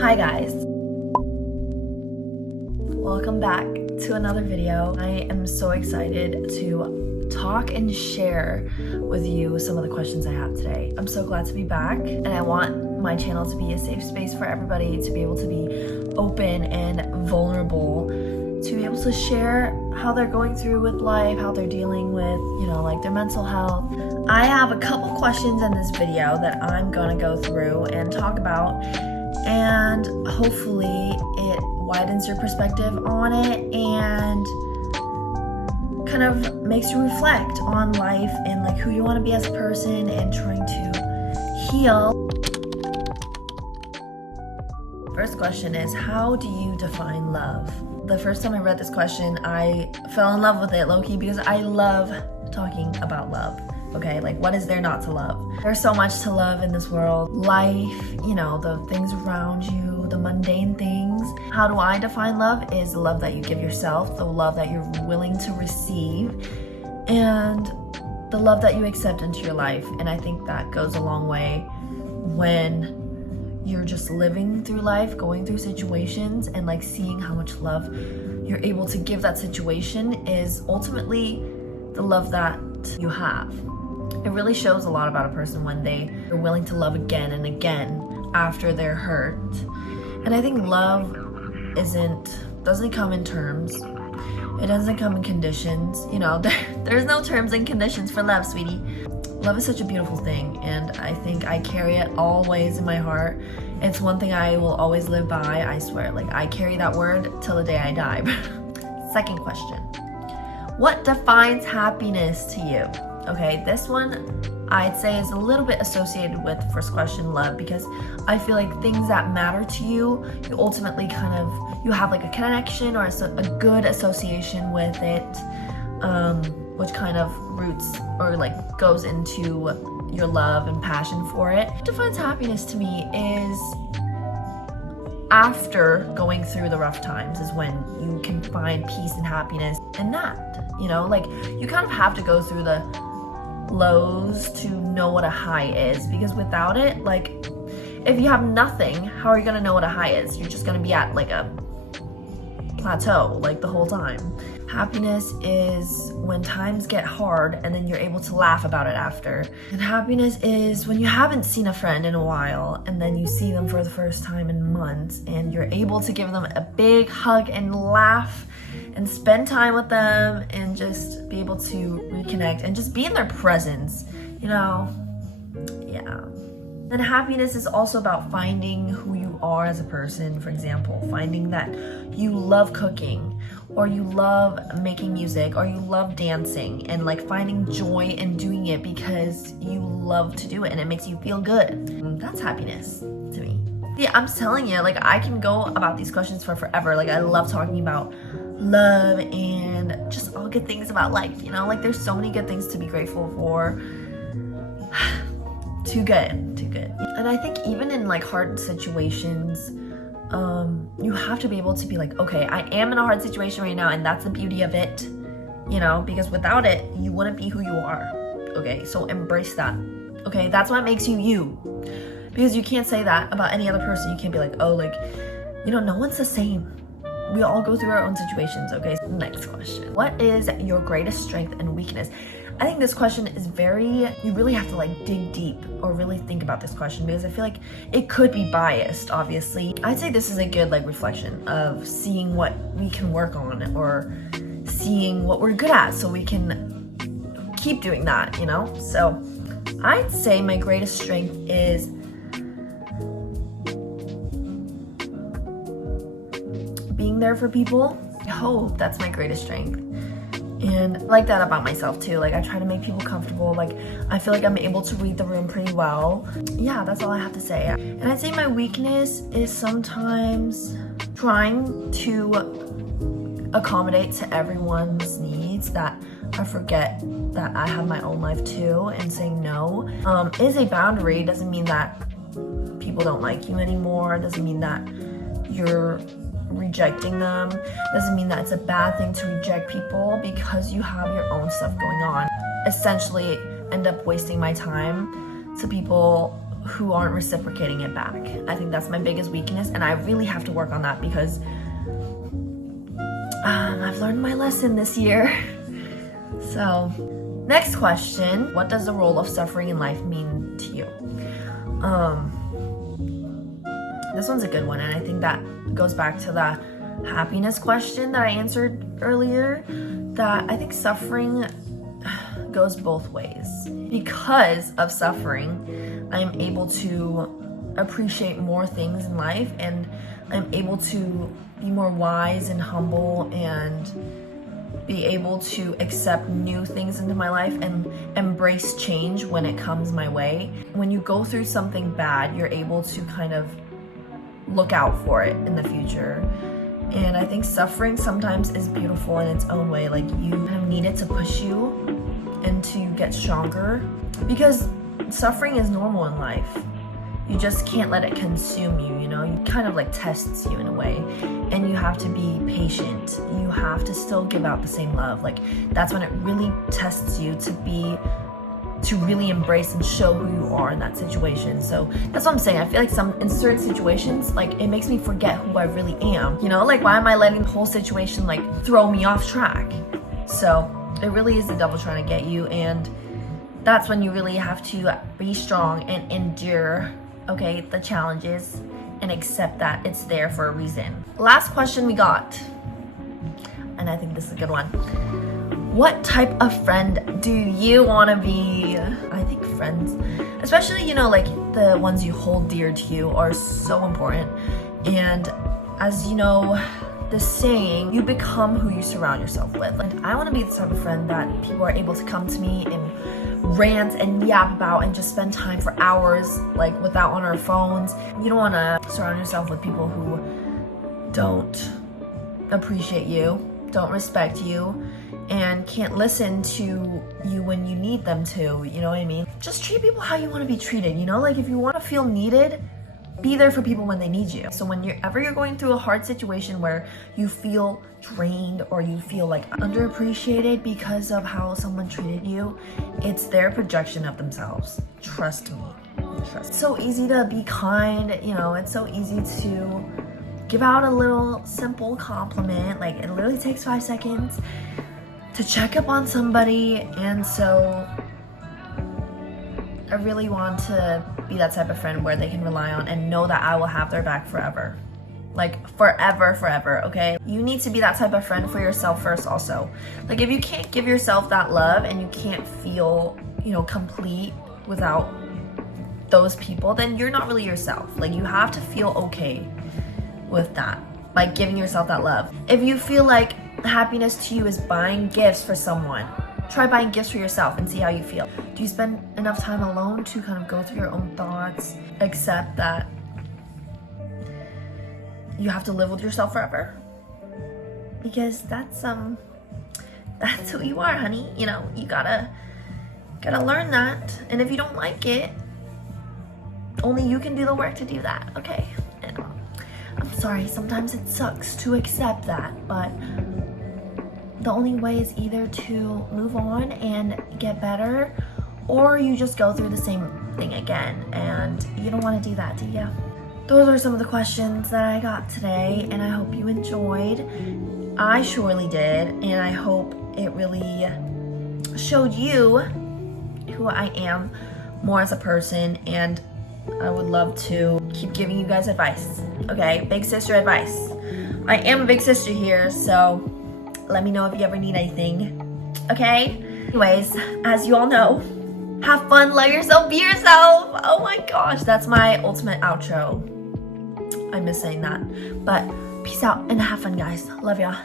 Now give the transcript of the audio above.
Hi guys, welcome back to another video. I am so excited to talk and share with you some of the questions I have today. I'm so glad to be back, and I want my channel to be a safe space for everybody to be able to be open and vulnerable, to be able to share how they're going through with life, how they're dealing with, like their mental health. I have a couple questions in this video that I'm gonna go through and talk about, and hopefully it widens your perspective on it and kind of makes you reflect on life and like who you want to be as a person and trying to heal. First question is, how do you define love? The first time I read this question, I fell in love with it low-key because I love talking about love. Okay, like what is there not to love? There's so much to love in this world. Life, the things around you, the mundane things. How do I define love? Is the love that you give yourself, the love that you're willing to receive, and the love that you accept into your life. And I think that goes a long way when you're just living through life, going through situations, and like seeing how much love you're able to give that situation is ultimately the love that you have. It really shows a lot about a person when they are willing to love again and again after they're hurt. And I think love doesn't come in terms. It doesn't come in conditions. There's no terms and conditions for love, sweetie. Love is such a beautiful thing, and I think I carry it always in my heart. It's one thing I will always live by, I swear. Like, I carry that word till the day I die. Second question. What defines happiness to you? Okay, this one I'd say is a little bit associated with the first question, love, because I feel like things that matter to you, you ultimately you have like a connection or a good association with it, which kind of roots or like goes into your love and passion for it. What defines happiness to me is after going through the rough times is when you can find peace and happiness in that. Like you kind of have to go through the lows to know what a high is, because without it, like if you have nothing, how are you gonna know what a high is? You're just gonna be at like a plateau like the whole time. Happiness is when times get hard and then you're able to laugh about it after. And happiness is when you haven't seen a friend in a while and then you see them for the first time in months and you're able to give them a big hug and laugh and spend time with them and just be able to reconnect and just be in their presence, yeah. And happiness is also about finding who you are as a person. For example, finding that you love cooking, or you love making music, or you love dancing, and like finding joy in doing it because you love to do it and it makes you feel good. That's happiness to me. Yeah, I'm telling you, like I can go about these questions for forever. Like I love talking about love and just all good things about life, like there's so many good things to be grateful for. Too good. And I think even in like hard situations, you have to be able to be like, okay, I am in a hard situation right now, and that's the beauty of it, because without it, you wouldn't be who you are. Okay, so embrace that. Okay, that's what makes you you. Because you can't say that about any other person. You can't be like, oh, like, no one's the same. We all go through our own situations, okay? Next question. What is your greatest strength and weakness? I think this question is you really have to like dig deep or really think about this question, because I feel like it could be biased, obviously. I'd say this is a good like reflection of seeing what we can work on or seeing what we're good at so we can keep doing that, So I'd say my greatest strength is being there for people. I hope that's my greatest strength. And I like that about myself too. Like I try to make people comfortable. Like I feel like I'm able to read the room pretty well. Yeah, that's all I have to say. And I'd say my weakness is sometimes trying to accommodate to everyone's needs, that I forget that I have my own life too, and saying no is a boundary. Doesn't mean that people don't like you anymore. Doesn't mean that you're rejecting them. Doesn't mean that it's a bad thing to reject people, because you have your own stuff going on. Essentially end up wasting my time to people who aren't reciprocating it back. I think that's my biggest weakness, and I really have to work on that because I've learned my lesson this year. So, next question. What does the role of suffering in life mean to you? This one's a good one, and I think that goes back to the happiness question that I answered earlier, that I think suffering goes both ways. Because of suffering, I am able to appreciate more things in life, and I'm able to be more wise and humble and be able to accept new things into my life and embrace change when it comes my way. When you go through something bad, you're able to kind of look out for it in the future. And I think suffering sometimes is beautiful in its own way. Like, you kind of need it to push you and to get stronger, because suffering is normal in life. You just can't let it consume you, you know? It kind of like tests you in a way, and you have to be patient. You have to still give out the same love. Like, that's when it really tests you to really embrace and show who you are in that situation. So that's what I'm saying. I feel like in certain situations, like, it makes me forget who I really am. You know, like, why am I letting the whole situation like throw me off track? So it really is the devil trying to get you, and that's when you really have to be strong and endure, okay, the challenges, and accept that it's there for a reason. Last question we got, and I think this is a good one. What type of friend do you want to be? I think friends, especially, you know, like the ones you hold dear to you, are so important. And as you know, the saying, you become who you surround yourself with. And I want to be the type of friend that people are able to come to me and rant and yap about and just spend time for hours, like, without on our phones. You don't want to surround yourself with people who don't appreciate you, don't respect you, and can't listen to you when you need them to, you know what I mean? Just treat people how you want to be treated, you know? Like, if you want to feel needed, be there for people when they need you. So whenever you're going through a hard situation where you feel drained or you feel like underappreciated because of how someone treated you, it's their projection of themselves. Trust me. It's so easy to be kind, you know, it's so easy to give out a little simple compliment. Like, it literally takes 5 seconds to check up on somebody. And so I really want to be that type of friend where they can rely on and know that I will have their back forever. Like, forever, okay? You need to be that type of friend for yourself first also. Like, if you can't give yourself that love and you can't feel, you know, complete without those people, then you're not really yourself. Like, you have to feel okay with that, like giving yourself that love. If you feel like happiness to you is buying gifts for someone, try buying gifts for yourself and see how you feel. Do you spend enough time alone to kind of go through your own thoughts, accept that you have to live with yourself forever? Because that's who you are, honey. You know, you gotta learn that. And if you don't like it, only you can do the work to do that, okay? And I'm sorry, sometimes it sucks to accept that, but the only way is either to move on and get better, or you just go through the same thing again, and you don't want to do that, do you? Those are some of the questions that I got today, and I hope you enjoyed. I surely did, and I hope it really showed you who I am more as a person, and I would love to keep giving you guys advice, okay? Big sister advice. I am a big sister here, so let me know if you ever need anything, okay? Anyways, as you all know, have fun, love yourself, be yourself. Oh my gosh, that's my ultimate outro. I miss saying that. But peace out and have fun, guys. Love ya.